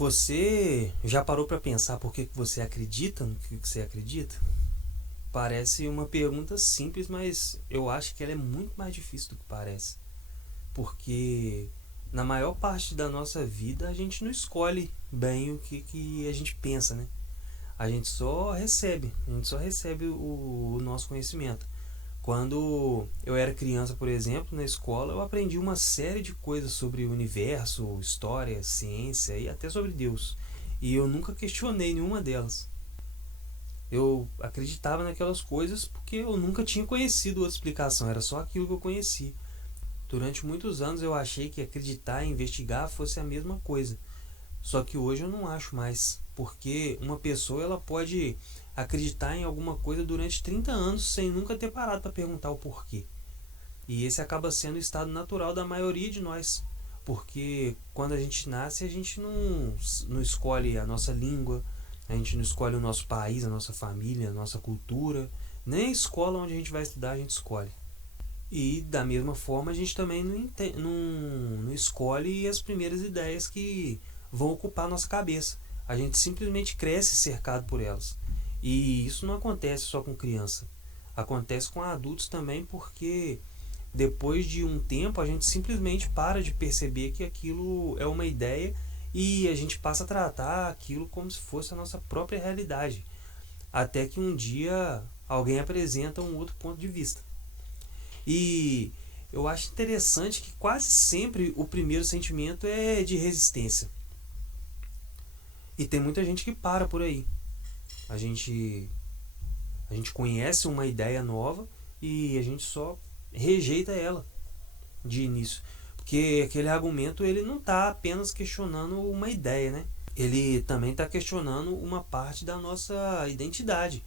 Você já parou para pensar por que você acredita no que você acredita? Parece uma pergunta simples, mas eu acho que ela é muito mais difícil do que parece. Porque na maior parte da nossa vida a gente não escolhe bem o que a gente pensa, né? A gente só recebe o nosso conhecimento. Quando eu era criança, por exemplo, na escola, eu aprendi uma série de coisas sobre o universo, história, ciência e até sobre Deus. E eu nunca questionei nenhuma delas. Eu acreditava naquelas coisas porque eu nunca tinha conhecido outra explicação, era só aquilo que eu conhecia. Durante muitos anos eu achei que acreditar e investigar fosse a mesma coisa. Só que hoje eu não acho mais, porque uma pessoa ela pode acreditar em alguma coisa durante 30 anos sem nunca ter parado para perguntar o porquê. E esse acaba sendo o estado natural da maioria de nós, porque quando a gente nasce, a gente não escolhe a nossa língua, a gente não escolhe o nosso país, a nossa família, a nossa cultura, nem a escola onde a gente vai estudar a gente escolhe. E da mesma forma a gente também não escolhe as primeiras ideias que vão ocupar a nossa cabeça. A gente simplesmente cresce cercado por elas. E isso não acontece só com criança. Acontece com adultos também, porque depois de um tempo a gente simplesmente para de perceber que aquilo é uma ideia e a gente passa a tratar aquilo como se fosse a nossa própria realidade. Até que um dia alguém apresenta um outro ponto de vista. E eu acho interessante que quase sempre o primeiro sentimento é de resistência. E tem muita gente que para por aí. A gente, a gente conhece uma ideia nova e a gente só rejeita ela de início. Porque aquele argumento ele não está apenas questionando uma ideia, né? Ele também está questionando uma parte da nossa identidade.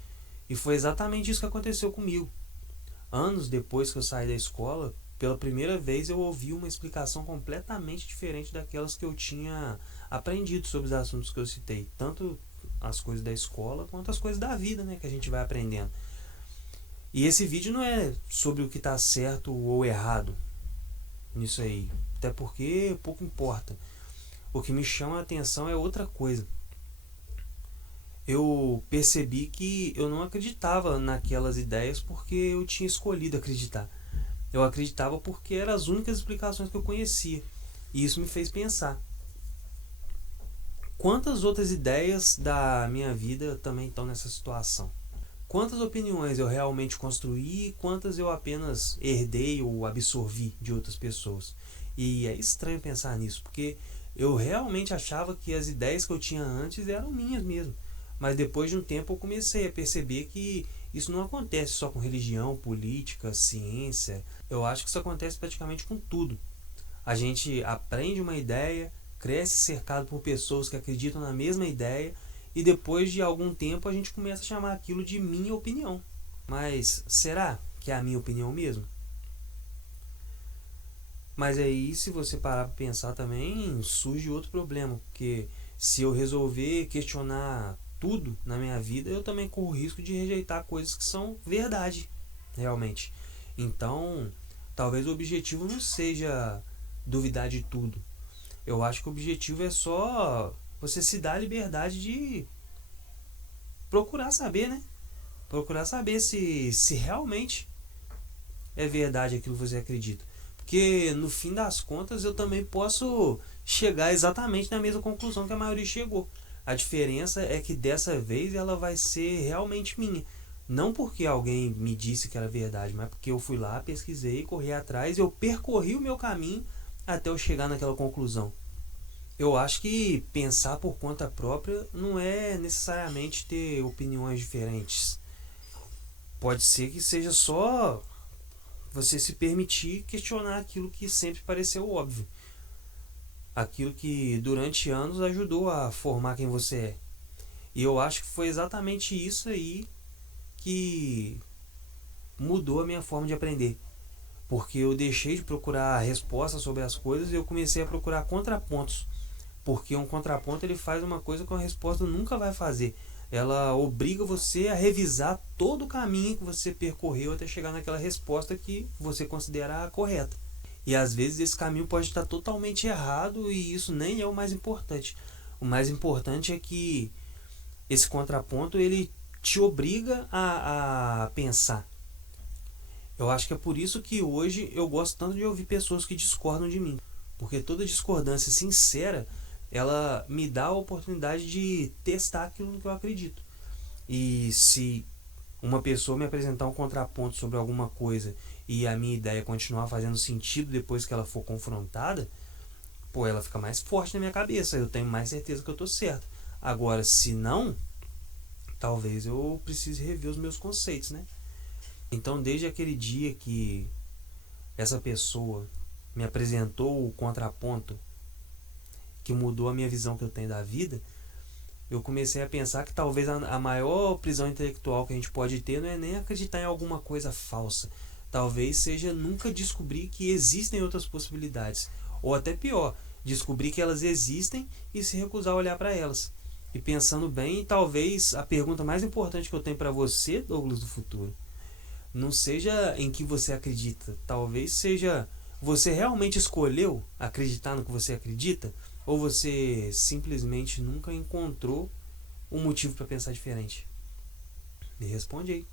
E foi exatamente isso que aconteceu comigo. Anos depois que eu saí da escola, pela primeira vez eu ouvi uma explicação completamente diferente daquelas que eu tinha aprendido sobre os assuntos que eu citei. Tanto as coisas da escola quanto as coisas da vida, né, que a gente vai aprendendo. E esse vídeo não é sobre o que está certo ou errado nisso aí. Até porque pouco importa. O que me chama a atenção é outra coisa. Eu percebi que eu não acreditava naquelas ideias porque eu tinha escolhido acreditar. Eu acreditava porque eram as únicas explicações que eu conhecia. E isso me fez pensar. Quantas outras ideias da minha vida também estão nessa situação? Quantas opiniões eu realmente construí e quantas eu apenas herdei ou absorvi de outras pessoas? E é estranho pensar nisso, porque eu realmente achava que as ideias que eu tinha antes eram minhas mesmo. Mas depois de um tempo eu comecei a perceber que isso não acontece só com religião, política, ciência. Eu acho que isso acontece praticamente com tudo. A gente aprende uma ideia, cresce cercado por pessoas que acreditam na mesma ideia e depois de algum tempo a gente começa a chamar aquilo de minha opinião. Mas será que é a minha opinião mesmo? Mas aí, se você parar para pensar também, surge outro problema, porque se eu resolver questionar tudo na minha vida, eu também corro o risco de rejeitar coisas que são verdade, realmente. Então, talvez o objetivo não seja duvidar de tudo. Eu acho que o objetivo é só você se dar a liberdade de procurar saber, né? Procurar saber se realmente é verdade aquilo que você acredita. Porque no fim das contas eu também posso chegar exatamente na mesma conclusão que a maioria chegou. A diferença é que dessa vez ela vai ser realmente minha. Não porque alguém me disse que era verdade, mas porque eu fui lá, pesquisei, corri atrás e eu percorri o meu caminho até eu chegar naquela conclusão. Eu acho que pensar por conta própria não é necessariamente ter opiniões diferentes. Pode ser que seja só você se permitir questionar aquilo que sempre pareceu óbvio. Aquilo que durante anos ajudou a formar quem você é. E eu acho que foi exatamente isso aí que mudou a minha forma de aprender. Porque eu deixei de procurar respostas sobre as coisas e eu comecei a procurar contrapontos. Porque um contraponto ele faz uma coisa que uma resposta nunca vai fazer. Ela obriga você a revisar todo o caminho que você percorreu até chegar naquela resposta que você considera a correta. E às vezes esse caminho pode estar totalmente errado e isso nem é o mais importante. O mais importante é que esse contraponto ele te obriga a pensar. Eu acho que é por isso que hoje eu gosto tanto de ouvir pessoas que discordam de mim, porque toda discordância sincera ela me dá a oportunidade de testar aquilo no que eu acredito. E se uma pessoa me apresentar um contraponto sobre alguma coisa e a minha ideia continuar fazendo sentido depois que ela for confrontada, pô, ela fica mais forte na minha cabeça, eu tenho mais certeza que eu tô certo. Agora, se não, talvez eu precise rever os meus conceitos, né? Então, desde aquele dia que essa pessoa me apresentou o contraponto que mudou a minha visão que eu tenho da vida, eu comecei a pensar que talvez a maior prisão intelectual que a gente pode ter não é nem acreditar em alguma coisa falsa. Talvez seja nunca descobrir que existem outras possibilidades. Ou até pior, descobrir que elas existem e se recusar a olhar para elas. E pensando bem, talvez a pergunta mais importante que eu tenho para você, Douglas do futuro, não seja em que você acredita. Talvez seja você realmente escolheu acreditar no que você acredita ou você simplesmente nunca encontrou um motivo para pensar diferente. Me responde aí.